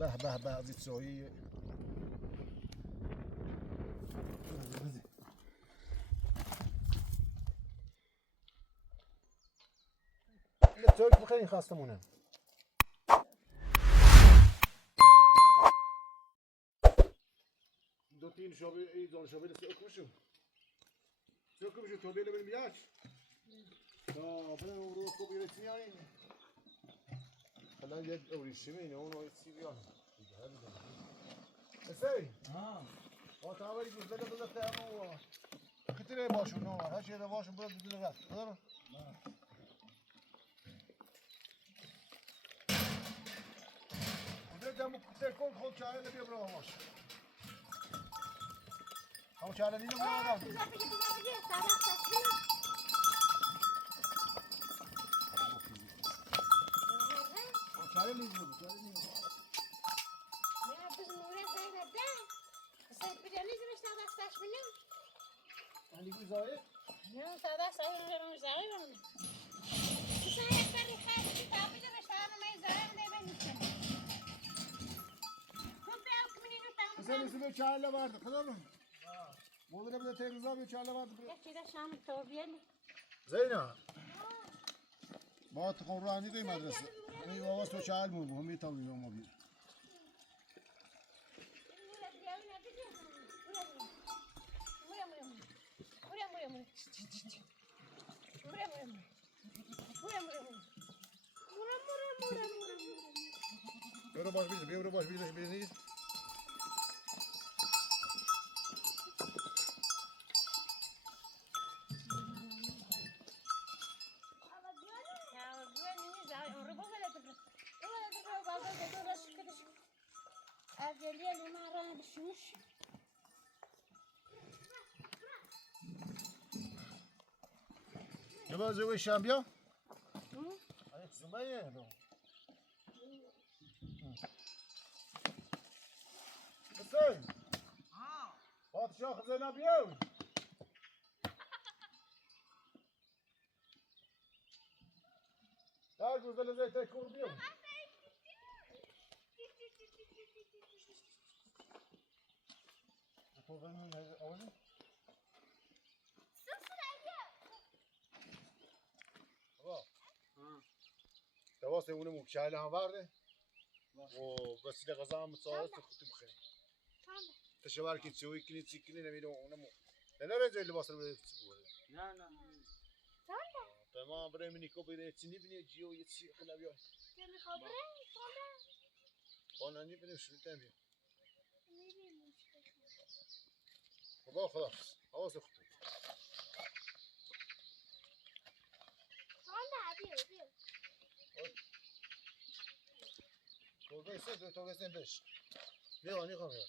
به به به از سایی ترک بخیر خواستمونه دو تین شابه ایزان شابه سوکمشو تو بیله بریم بیاش بریم رو کو بیرسی یعنی الان یک اوریشی مینه اون وای سی بیان اسی با تاوری گوزده بده تامو کتره باشون نه هر چیه باشون برو بدون رفت درست دمو تکون خود چاره نبی برو باش هم چاره نینو برو آدم چاره نیز برو چاره نیز نه بس مورد زنگ ده سر پیرانی زمش تا دستش بینم علی گوزای نه تا دستش رو زنگ بینم مثلا یک باری خاصی تا بیدمش تا نمی زنگ نبینیم خود بیام کنیم تا مثلا اسم چاره لبارد خدام مودر بده تیرزا به چاره لبارد یک چیز شام تو بیام زینا ما تقرانی دی مدرسه می بابا تو چاره مو هم میتونی ما بیر برو باش بیز برو باش بیز يبقى زوي الشامبيون عليك زمية لو حسين بات شاخ زينب يوم تعال جوز اللي زي تيكور بيوم أولي دواسه اونه مكشاله هم ورده وبس إذا غزام متصارت تخطي بخير تشوار كي تسوي كني تسكني نميلو اونه مو لا رجع اللي باصر بده تسوي لا تمام بري مني كوبي ده تني بني جيو يتسي خلا بيو كم خبره وانا ني بني شو تاني خلاص خلاص اختي تو بسن بش بیا نی خواهم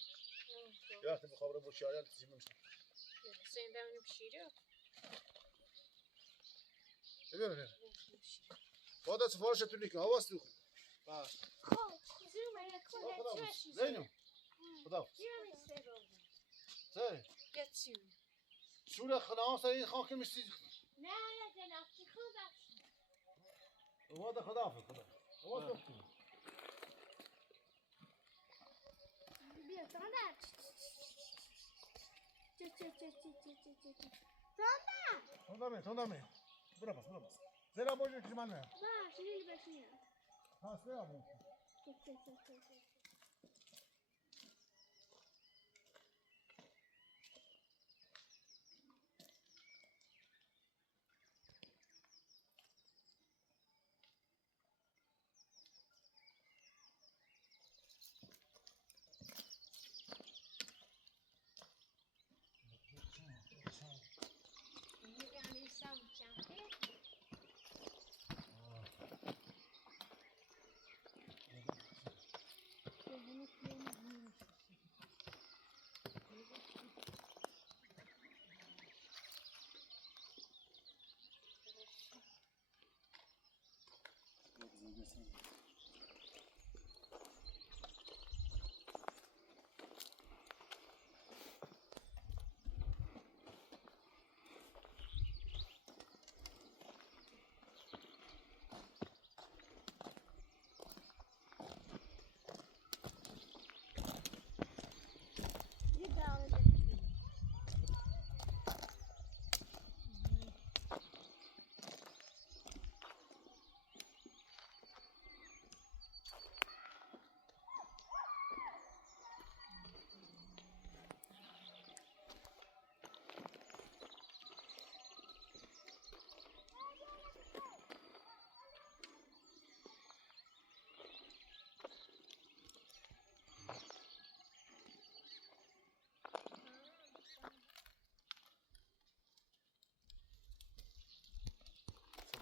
یا وقتی بخوابره بوشایل تزیم میشه سین دامنی بشیره ببین خدا سفارش تو لیکن حواس تو باش خب زوم کنه چشی زینو خدا زين گچیو شو له خلاص این خاک میشی نه یا جنابی خوبه وهذا خدافه خدا حواس تو بیا تاندر تندمه برا بس زين بوجه كمان ما باش اللي بشينا ها سلام يعني سام شانتي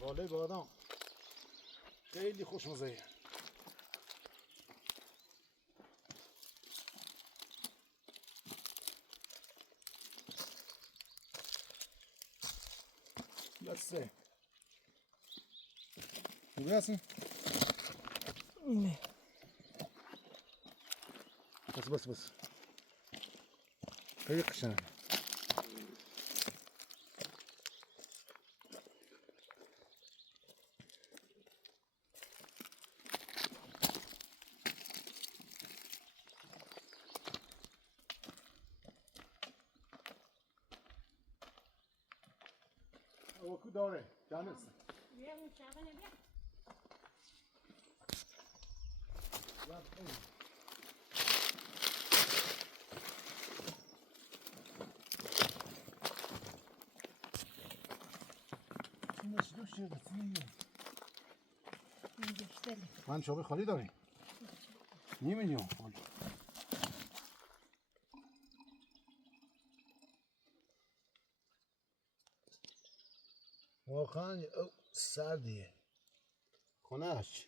باله بادام خیلی خوشمزه. بسه خوبه هستن؟ نه بس خیلی قشنگ. اوکو داره جانست. بیا مشابه بیا. من شابه خالی داری؟ 1 میلیون خالی. واقعا سردیه خونهش.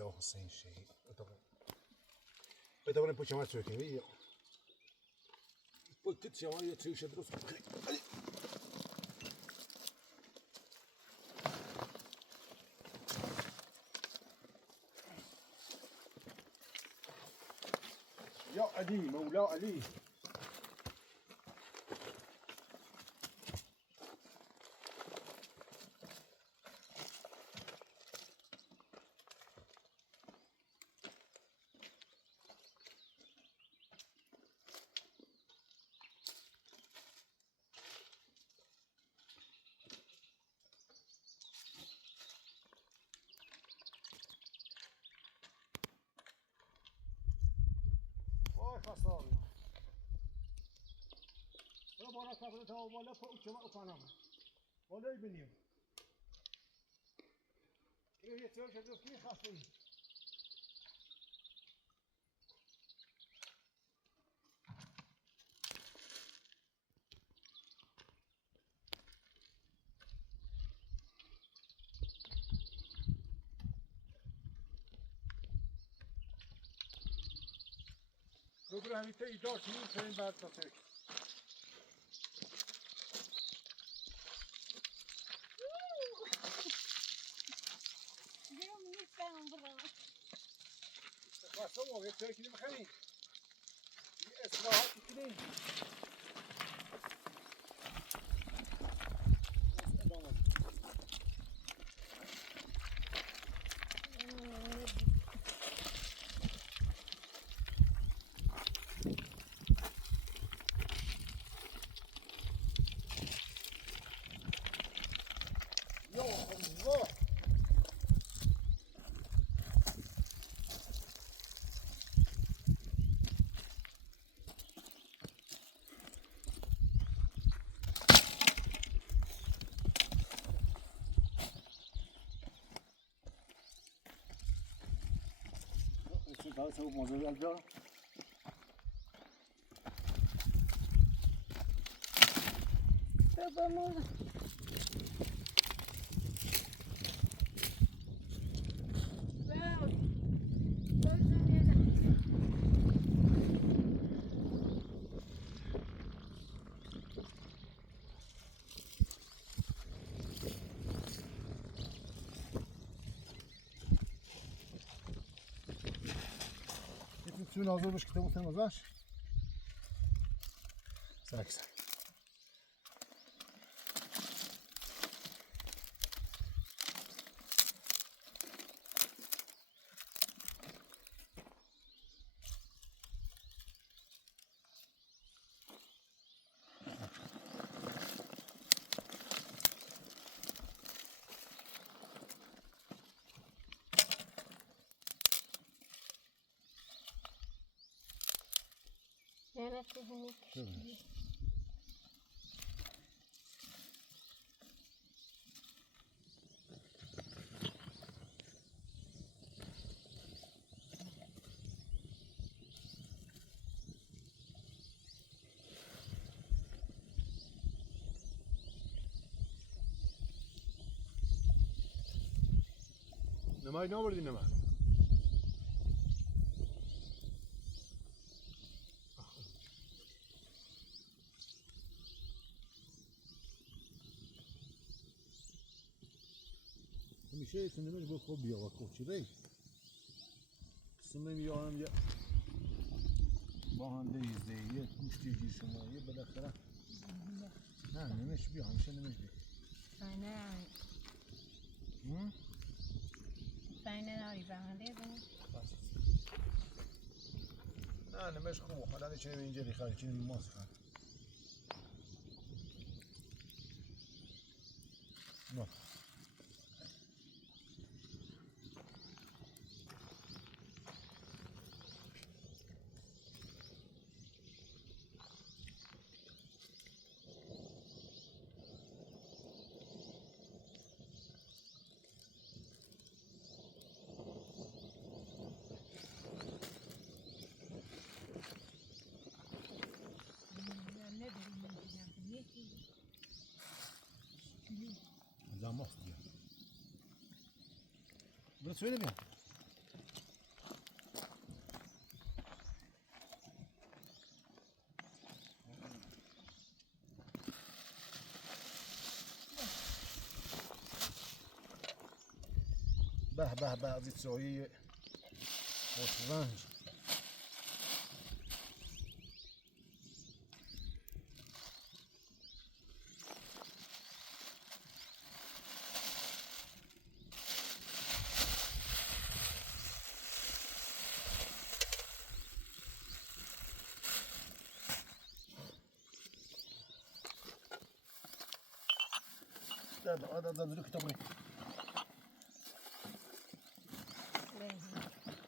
یا حسین شهید بتوانم پوچمت شو که بیا پوکت شما یه چیشه درست کنی. یا علی مولا علی. خسارة ولا بارا كفرتها ولا فوق كما أقنعنا ولا يبنيهم إيه يتسوي شدوا كي خاصين بقول هني تيجي شنو فين بعد تصير اليوم نستعمل برا. بس هو يتسوي كذي مخني إصلاحات كذي. Daha çabuk malzeme alacağım. Tamam. Suyun hazır olmuş kitabı sen ozar. Sakin. أنا تهنيك. نمای نوردی نما. میشه سنمش با خوب بیا و خوب چی سنم یا هم یا با هم دیزه یه مشتی گیر شما یه بالاخره نه نمش بیا همیشه نمش بیا فاينة فاينة ناري بعمل نه نمش خوب حالا چه اینجا ریخاری چه ماس خان نه زمان دیگه برو سویده بیا به به به از این سایه خوشرنج هذا ذلك تبري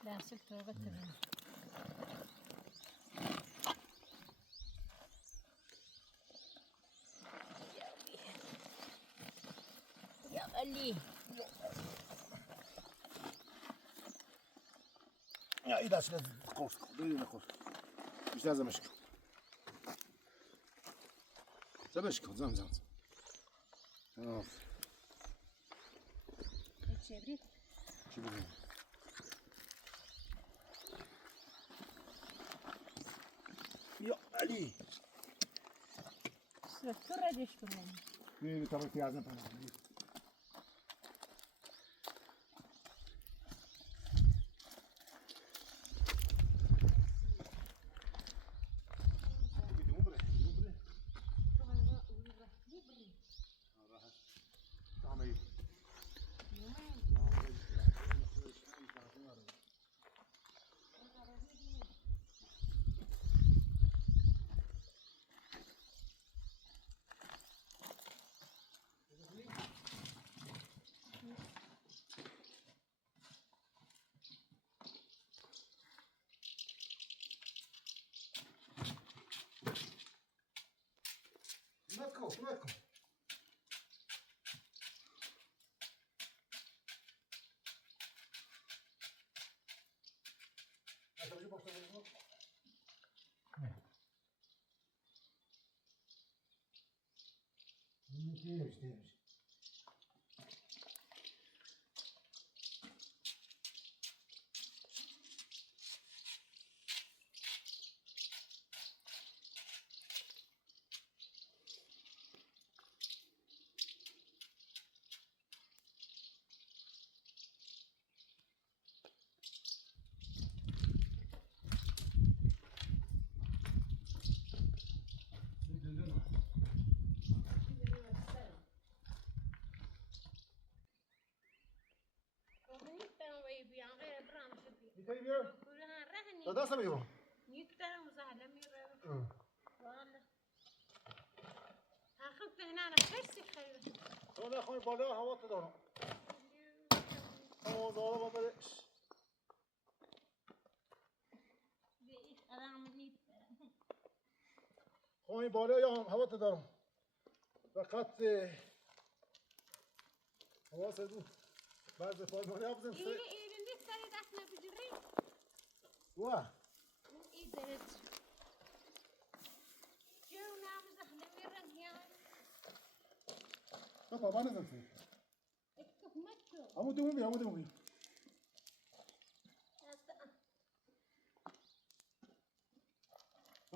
لا سلت وقتل يا علي يا إذا شلت قوس بدون قوس مش لازم أشكو زمشكو زم شبريت شو بدي يا علي سلت رديش كلهم في تبغى في عزم أنا ماكو تمشي ده سمي هو يكتر مزعلة ميرا والله هاخذت هنا أنا حسي خير أنا أخوي بالا هوا تدارم هوا زارا ما بدش بيش أنا عمليت این بالا یا هم هوا دارم فقط هوا سدو بعض فرمانی ها بزن این نیست داری دست نبجری وا این درست جو نامزه نمیرن هیان تو بابا نزن فی اکتب مچو همو دوم بی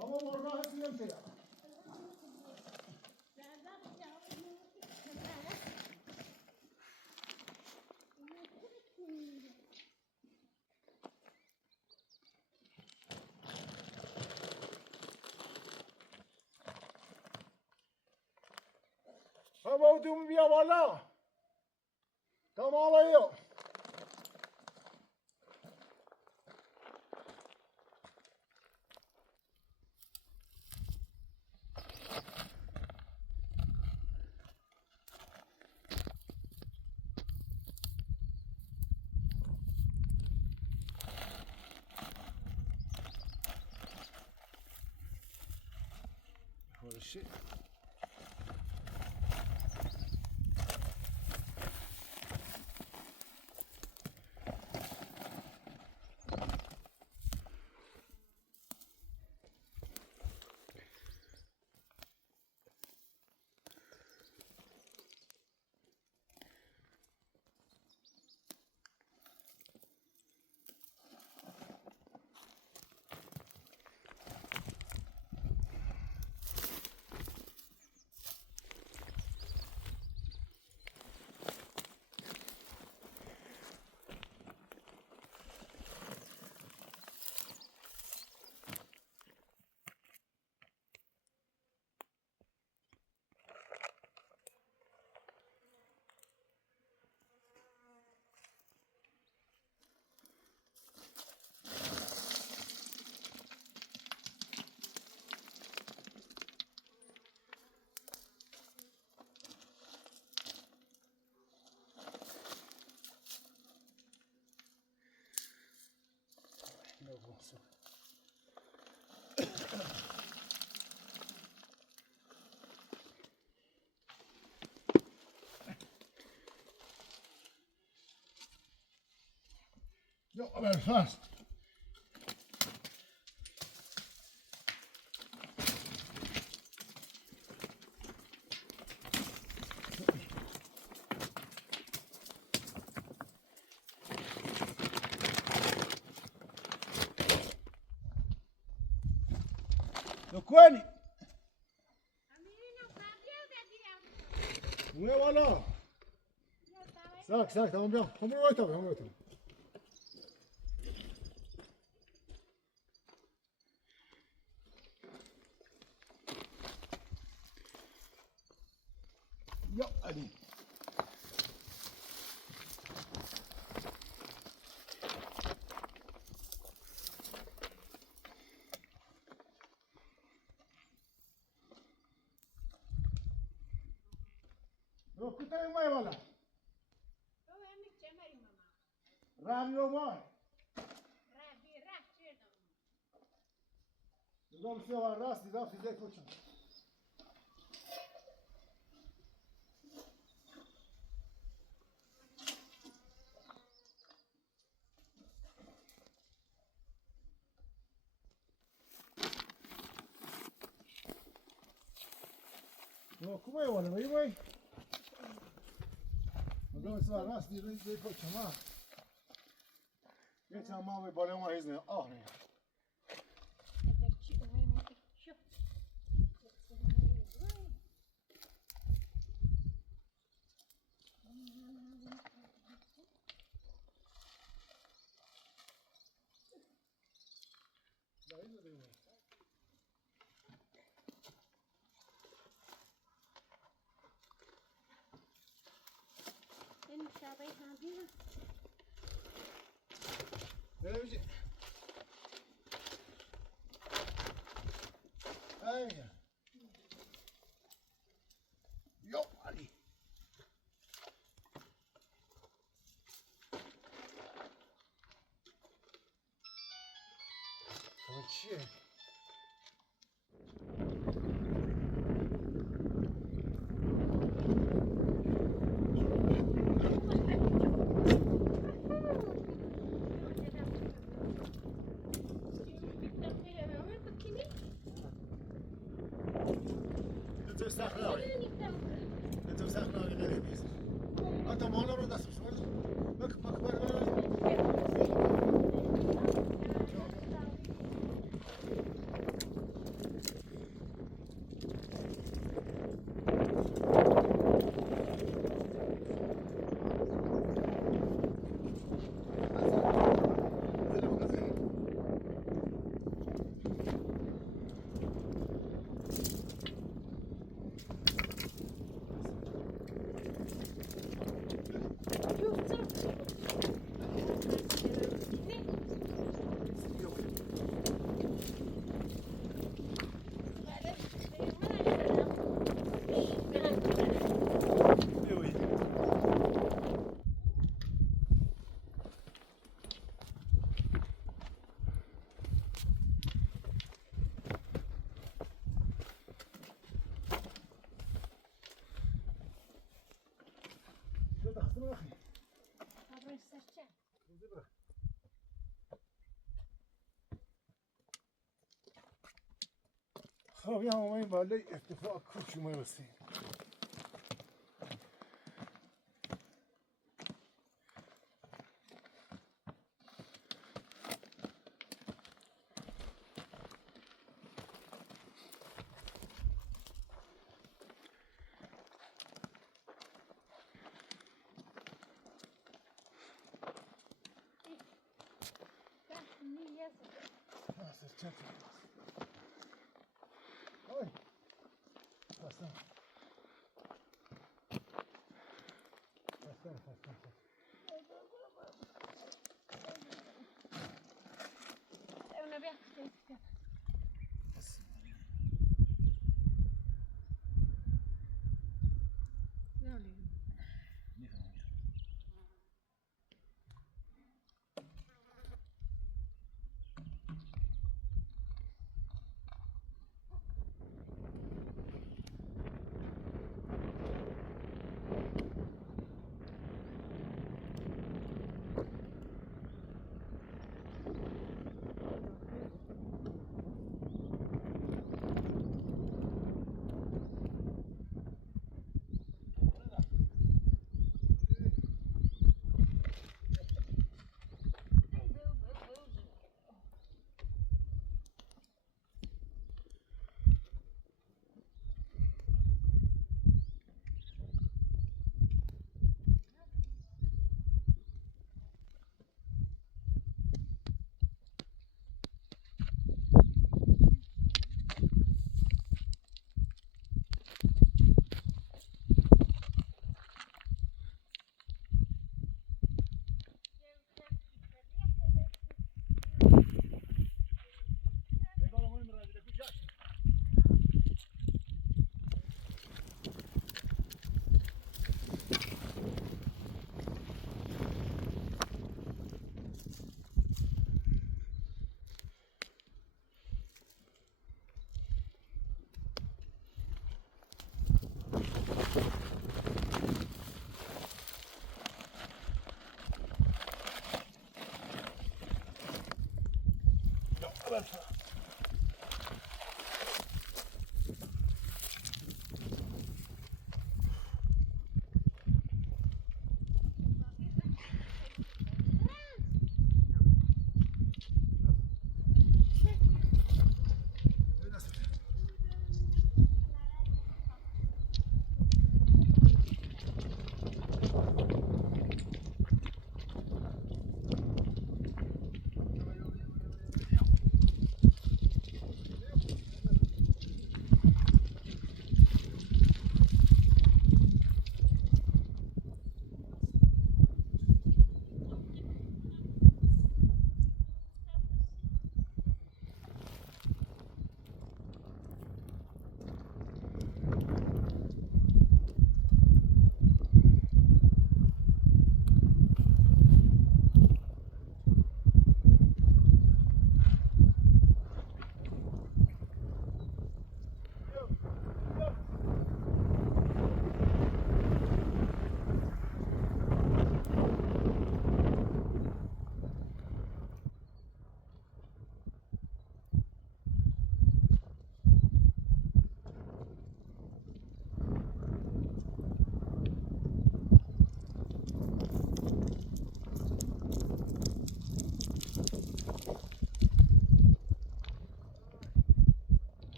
Tamam orada hepsini yapıyor ya. Tamam ödüm bir valla. Tamam ayıyor. Holy shit. Yo, a ver, fast. Lo cuani. Ué, voilà. Sac, tamam bien. Hamur var tabii. Yo, Ali. Yo, kutay mai wala. Ram yo mai. Dom se va rast, da fi de kucha. No, come è vuole, vai? Ma dove sta rast di kucha ma? Che c'ha ma بالا ما هیزنه آه نه این شبه هم بیرون Öyle. Aynen. Yok Ali. Kaçıyor. سخت نباید. تو سخت نباید غریب نیست. حتی مالا رو دست بسپرد. بک خب یه همه این بالای ارتفاع کوچ اومه بسیم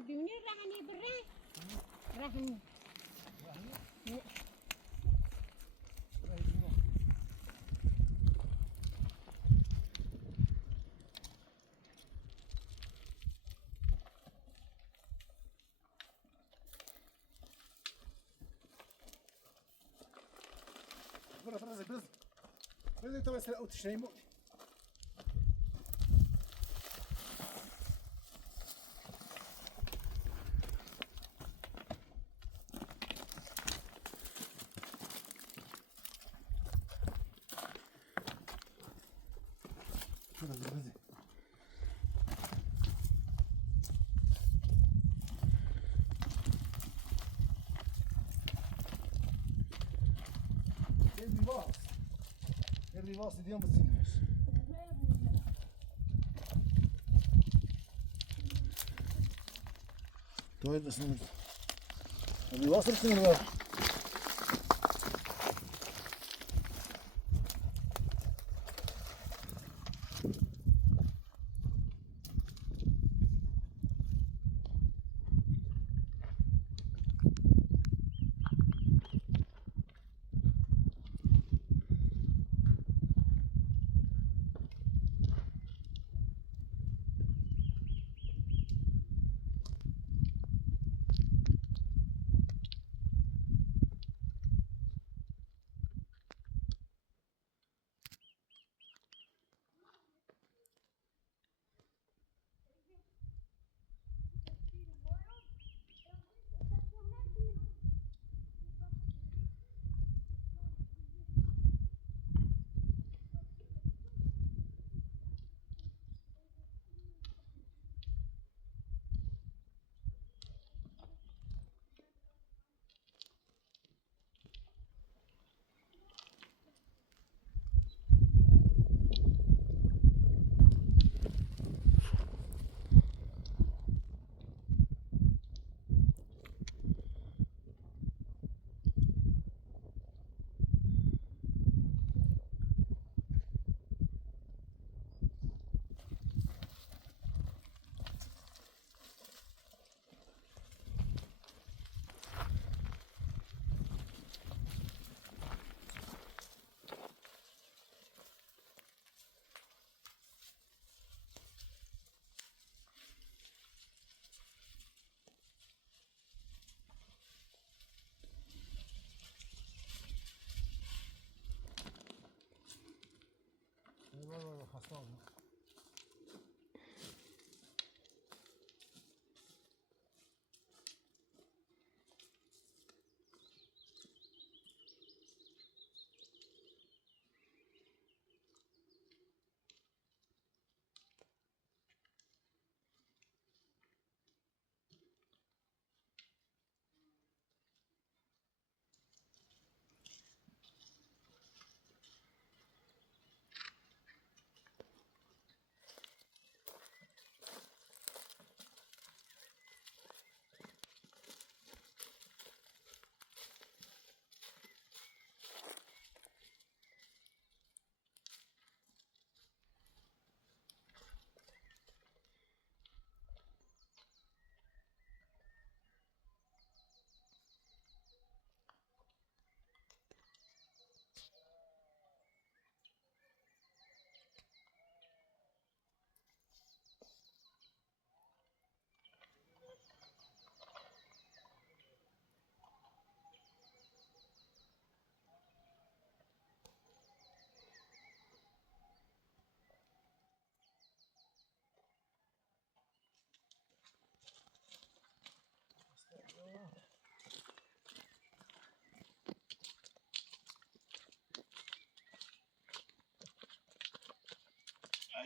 دوني رهني برا رهني برز تو مثلا او تشنی مو الرواس اليوم بالسنوس تويد بس الرواس السنوس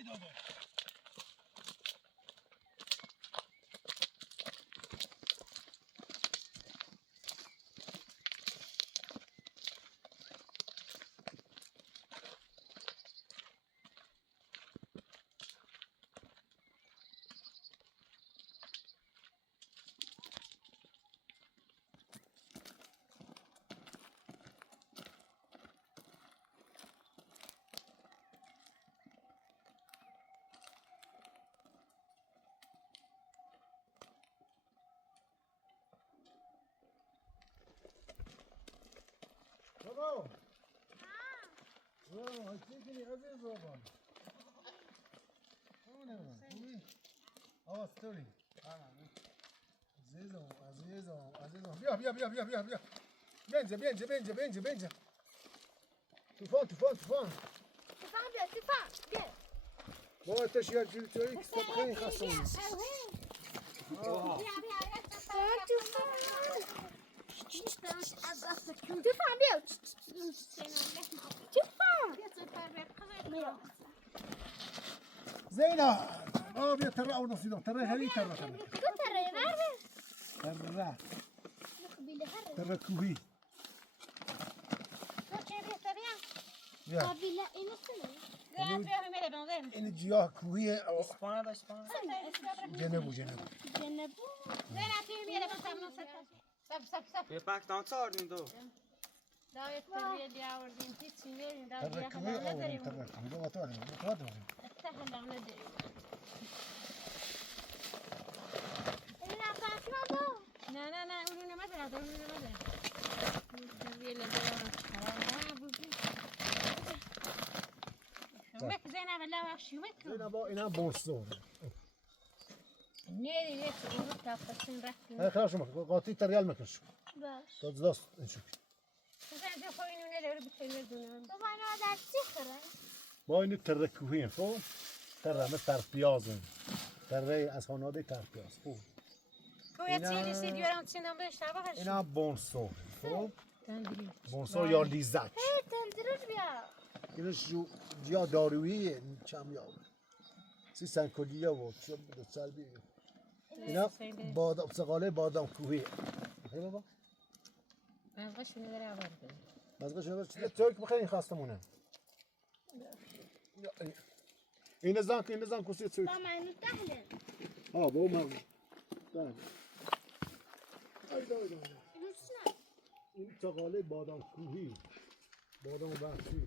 Ay dada. زیبا چی کنی عزیز بابا خوبی؟ آقا ستوری عزیزم بیا بینجا توفان Tufan bia. بابا تشیار توی کتاب خیلی خستم Tufan bia. Tufan. زينة بيا ترى أو نصيدة ترى هلي ترى ترى كوهي يا إن جياه كوهي أو جنبو به پاکستان ساردین تو داوید تریدی آوردیم هیچی نمیدیم ترى داوید كوهي خدا أو نداریم ترى كوهي وطالع اتفق نداریم نه اونو نمیدارد شومك زينب لا شومك زينة إنها بونسون نيري ليش قلت تفصيل ركن هاي خلاص شو قاطي تريال مكش باش تزلص نشوف زين جو خوينو نلعب بالتلفزيون طبعا هذا تسخر ما إني ترى كوهين فو ترى مثل بيازن ترى از خانواده ترپیاز خوب کویا چیلی سیدیورم چندم بهش تباهش اینا بونسو خوب تندری بونسو یا لیزک تندرش بیا اینش یا دارویی چم یا سی سنکولیا و چه بود سلبی اینا بادام سقاله بادام کوهی خیلی بابا مزقش نداره آورده مزقش نداره توی که بخیر خواستمونه این زن کسی توی طبعا انه تحلل بابا مغز ده این سقاله بادام کوهی بادام بحثی